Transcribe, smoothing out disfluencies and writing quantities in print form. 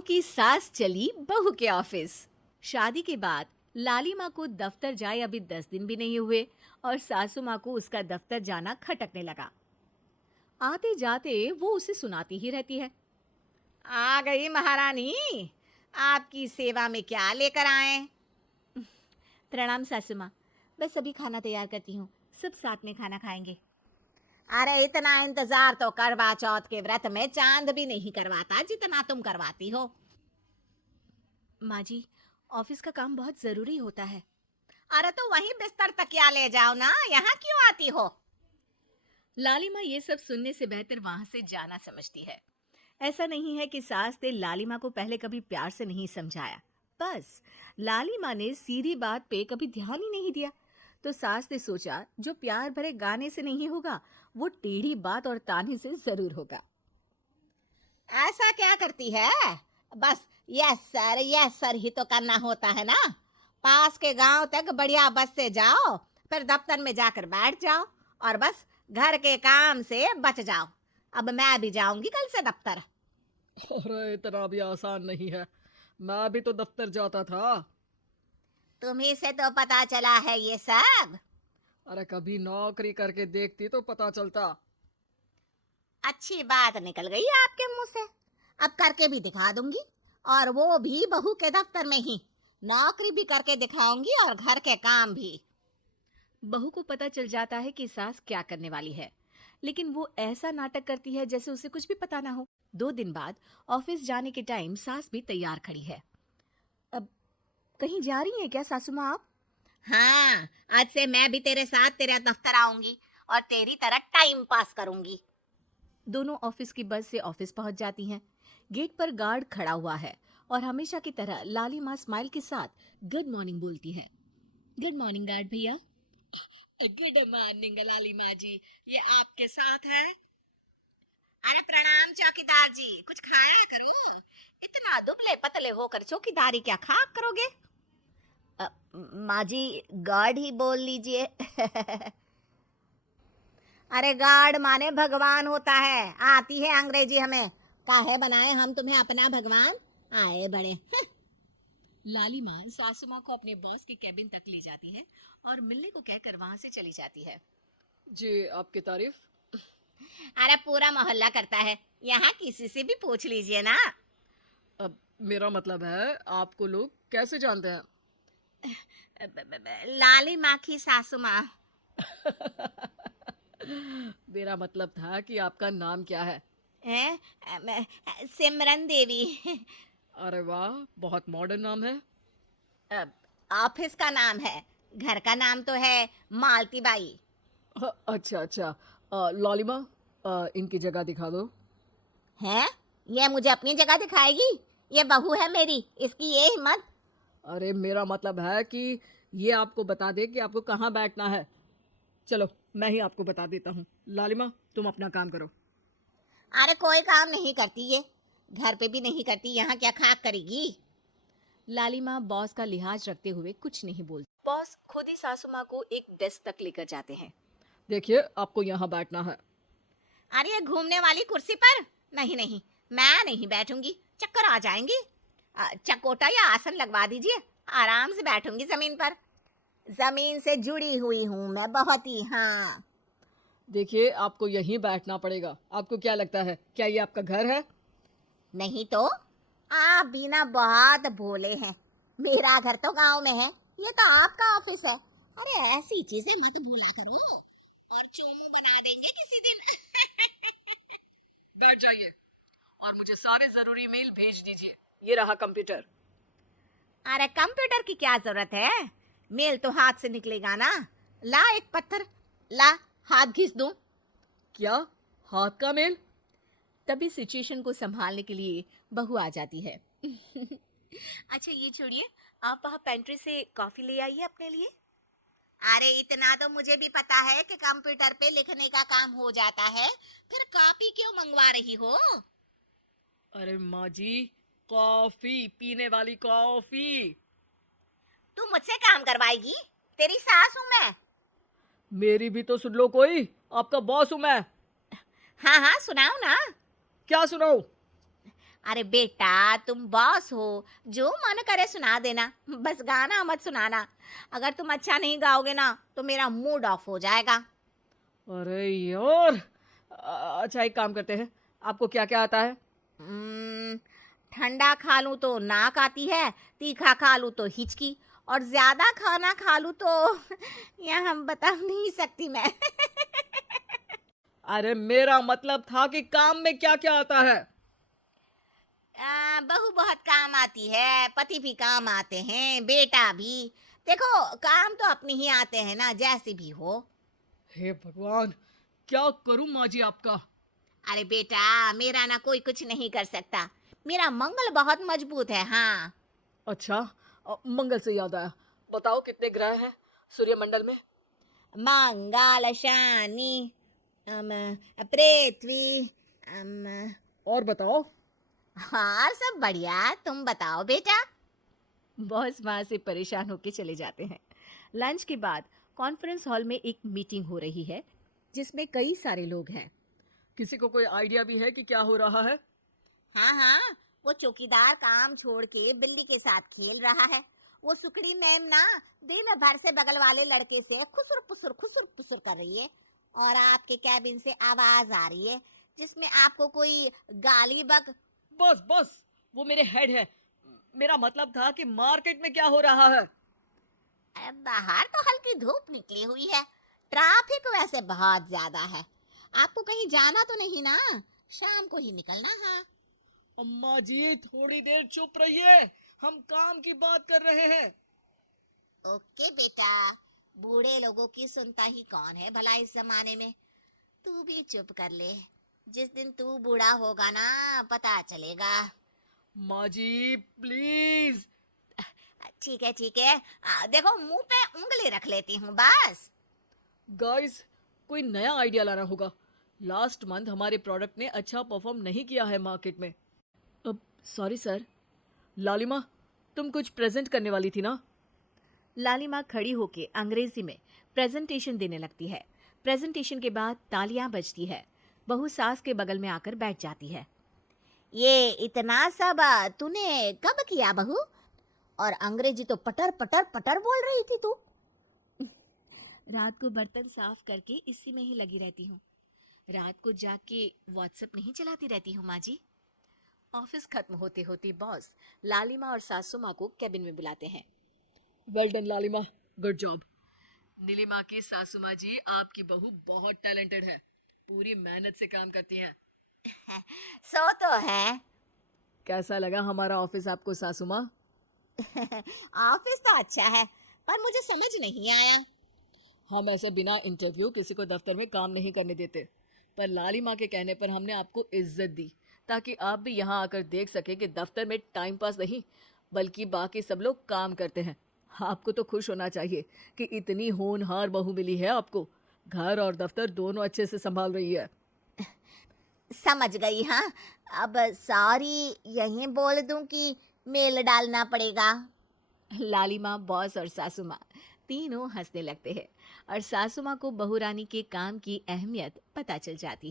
गांव की सास चली बहू के ऑफिस। शादी के बाद लाली माँ को दफ्तर जाए अभी 10 दिन भी नहीं हुए और सासू माँ को उसका दफ्तर जाना खटकने लगा। आते जाते वो उसे सुनाती ही रहती है। आ गई महारानी, आपकी सेवा में क्या लेकर आए? प्रणाम सासू माँ, बस अभी खाना तैयार करती हूँ, सब साथ में खाना खाएंगे। अरे इतना इंतजार तो करवा चौथ के व्रत में चांद भी नहीं करवाता जितना तुम करवाती हो। माँ जी, ऑफिस का काम बहुत जरूरी होता है। अरे तो वहीं बिस्तर तकिया ले जाओ ना, यहाँ क्यों आती हो? लाली माँ ये सब सुनने से बेहतर वहां से जाना समझती है। ऐसा नहीं है कि सास ने लाली माँ को पहले कभी प्यार से नहीं समझाया, बस लाली माँ ने सीधी बात पे कभी ध्यान ही नहीं दिया। तो सास ने सोचा जो प्यार भरे गाने से नहीं होगा वो टेढ़ी बात और ताने से जरूर होगा। ऐसा क्या करती है? बस यस सर ही तो करना होता है ना। पास के गांव तक बढ़िया बस से जाओ, फिर दफ्तर में जाकर बैठ जाओ और बस घर के काम से बच जाओ। अब मैं भी जाऊंगी कल से दफ्तर। अरे इतना भी आसान नहीं है, मैं भी तो दफ्तर जाता था। तुम्ही से तो पता चला है ये सब। अरे कभी नौकरी करके देखती तो पता चलता। अच्छी बात निकल गई आपके मुंह से। अब करके भी दिखा दूंगी, और वो भी बहू के दफ्तर में ही। नौकरी भी करके दिखाऊंगी और घर के काम भी। बहू को पता चल जाता है कि सास क्या करने वाली है, लेकिन वो ऐसा नाटक करती है जैसे उसे कुछ भी पता ना हो। 2 दिन बाद ऑफिस जाने के टाइम सास भी तैयार खड़ी है। अब कहीं जा रही हैं क्या सासू माँ आप? हाँ, आज से मैं भी तेरे साथ तेरे दफ्तर आऊंगी और तेरी तरह टाइम पास करूंगी। दोनों ऑफिस की बस से ऑफिस पहुंच जाती हैं। गेट पर गार्ड खड़ा हुआ है और हमेशा की तरह लाली माँ स्माइल के साथ गुड मॉर्निंग बोलती है। गुड मॉर्निंग गार्ड भैया। गुड मॉर्निंग लाली माँ जी, ये आपके साथ है? अरे प्रणाम चौकीदार जी, कुछ खाया करो। इतना दुबले पतले होकर चौकीदारी क्या खाक करोगे? माँ जी, गार्ड ही बोल लीजिए। अरे गार्ड माने भगवान होता है, आती है अंग्रेजी हमें। काहे बनाए हम तुम्हें अपना भगवान? आए बड़े। लाली माँ सासू माँ को अपने बॉस के केबिन तक ले जाती है और मिलने को कहकर वहां से चली जाती है। जी आपकी तारीफ। अरे पूरा मोहल्ला करता है, यहाँ किसी से भी पूछ लीजिए ना। अब मेरा मतलब है आपको लोग कैसे जानते हैं? लाली माँ की सासू माँ। मेरा मतलब था कि आपका नाम क्या है? है सिमरन देवी। अरे वाह, बहुत मॉडर्न नाम है। ऑफिस का नाम है, घर का नाम तो है मालती बाई। अच्छा अच्छा। लालिमा, इनकी जगह दिखा दो। है? ये मुझे अपनी जगह दिखाएगी? ये बहू है मेरी, इसकी ये हिम्मत। अरे मेरा मतलब है कि ये आपको बता दे कि आपको कहाँ बैठना है। चलो मैं ही आपको बता देता हूँ। लालिमा, तुम अपना काम करो। अरे कोई काम नहीं करती ये, घर पे भी नहीं करती, यहाँ क्या खाक करेगी? लाली माँ बॉस का लिहाज रखते हुए कुछ नहीं बोलती। बॉस खुद ही सासू माँ को एक डेस्क तक लेकर जाते हैं। देखिए, आपको यहाँ बैठना है। अरे ये घूमने वाली कुर्सी पर नहीं नहीं, मैं नहीं बैठूंगी, चक्कर आ जाएंगी। चकोटा या आसन लगवा दीजिए, आराम से बैठूंगी जमीन पर। जमीन से जुड़ी हुई हूँ मैं बहुत ही। हाँ देखिए, आपको यहीं बैठना पड़ेगा। आपको क्या लगता है, क्या ये आपका घर है? नहीं तो? आप भी ना बहुत भोले हैं। मेरा घर तो गांव में है, ये तो आपका ऑफिस है। अरे ऐसी चीजें मत भूला करो, और चोमू बना देंगे किसी दिन। बैठ जाइए और मुझे सारे जरूरी मेल भेज दीजिए। ये रहा कंप्यूटर। अरे कंप्यूटर की क्या जरूरत है, मेल तो हाथ से निकलेगा ना। ला एक पत्थर, ला हाथ घिस दूं। क्या? हाथ का मेल? तभी सिचुएशन को संभालने के लिए बहू आ जाती है। अच्छा ये छोड़िए, आप वहाँ पेंट्री से कॉफी ले आइए अपने लिए। अरे इतना तो मुझे भी पता है कि कंप्यूटर पे लिखने का काम हो जाता है, फिर कॉपी क्यों मंगवा रही हो? अरे माँ जी, कॉफी, पीने वाली कॉफी। तू मुझसे काम करवाएगी? तेरी सास हूं मैं। मेरी भी तो सुन लो कोई, आपका बॉस हूं मैं। हाँ हाँ सुनाओ ना। क्या सुनाऊं? अरे बेटा, तुम बॉस हो, जो मन करे सुना देना, बस गाना मत सुनाना। अगर तुम अच्छा नहीं गाओगे ना तो मेरा मूड ऑफ हो जाएगा। अरे यार, अच्छा एक काम करते हैं, आपको क्या क्या आता है? हम्म, ठंडा खा लूं तो नाक आती है, तीखा खा लूं तो हिचकी, और ज्यादा खाना खा लूं तो यह हम बता नहीं सकती मैं। अरे मेरा मतलब था कि काम में क्या क्या आता है। बहू बहुत काम आती है, पति भी काम आते हैं, बेटा भी। देखो, काम तो अपने ही आते हैं ना, जैसे भी हो। हे भगवान, क्या करूं माँ जी आपका। अरे बेटा, मेरा ना कोई कुछ नहीं कर सकता। मेरा मंगल बहुत मजबूत है। हाँ, अच्छा, मंगल से याद आया, बताओ कितने ग्रह हैं सूर्यमंडल में? मंगल, शनि, पृथ्वी, और बताओ। हाँ सब बढ़िया। तुम बताओ बेटा। बॉस वहां से परेशान होकर चले जाते हैं। लंच के बाद कॉन्फ्रेंस हॉल में एक मीटिंग हो रही है जिसमें कई सारे लोग हैं। किसी को कोई आइडिया भी है कि क्या हो रहा है? हाँ हाँ, वो चौकीदार काम छोड़ के बिल्ली के साथ खेल रहा है। वो सुकड़ी मैम ना दिन भर से बगल वाले लड़के से खुसुर पुसुर कर रही है, और आपके कैबिन से आवाज आ रही है जिसमें आपको कोई गाली बक। बस बस, वो मेरे हेड है। मेरा मतलब था कि मार्केट में क्या हो रहा है। बाहर तो हल्की धूप निकली हुई है, ट्रैफिक वैसे बहुत ज्यादा है। आपको कहीं जाना तो नहीं ना? शाम को ही निकलना। हाँ, अम्मा जी थोड़ी देर चुप रहिए, हम काम की बात कर रहे हैं। ओके बेटा, बूढ़े लोगों की सुनता ही कौन है भला इस जमाने में। तू भी चुप कर ले, जिस दिन तू बूढ़ा होगा ना पता चलेगा। माँ जी प्लीज। ठीक है, देखो मुंह पे उंगली रख लेती हूँ बस। गाइस, कोई नया आइडिया लाना होगा। लास्ट मंथ हमारे प्रोडक्ट ने अच्छा परफॉर्म नहीं किया है मार्केट में। अब सॉरी सर। लालिमा, तुम कुछ प्रेजेंट करने वाली थी ना? लालिमा खड़ी होके अंग्रेजी में प्रेजेंटेशन देने लगती है। प्रेजेंटेशन के बाद तालियां बजती है। बहू सास के बगल में आकर बैठ जाती है। ये इतना सब तूने कब किया बहू? और अंग्रेजी तो पटर पटर पटर बोल रही थी तू। रात को बर्तन साफ करके इसी में ही लगी रहती हूँ। रात को जाग के व्हाट्सएप नहीं चलाती रहती हूँ माँ जी। ऑफिस खत्म होते होते बॉस लालिमा और सासू माँ को कैबिन में बुलाते हैं। वेल डन लालिमा, गुड जॉब। नीलिमा की सासू माँ जी, आपकी बहू बहुत टैलेंटेड है, पूरी मेहनत से काम करती हैं। सो तो है। कैसा लगा हमारा ऑफिस आपको सासू माँ? ऑफिस तो अच्छा है, पर मुझे समझ नहीं आया। हम ऐसे बिना इंटरव्यू किसी को दफ्तर में काम नहीं करने देते, पर लालिमा के कहने पर हमने आपको इज्जत दी ताकि आप भी यहाँ आकर देख सके कि दफ्तर में टाइम पास नहीं बल्कि बाकी सब लोग काम करते हैं। आपको तो खुश होना चाहिए कि इतनी होनहार बहू मिली है आपको। घर और दफ्तर दोनों अच्छे से संभाल रही है। समझ गई। हाँ, अब सॉरी यहीं बोल दूं कि मेल डालना पड़ेगा? लालिमा, बॉस और सासू माँ तीनों हंसने लगते हैं और सासू माँ को बहू रानी के काम की अहमियत पता चल जाती है।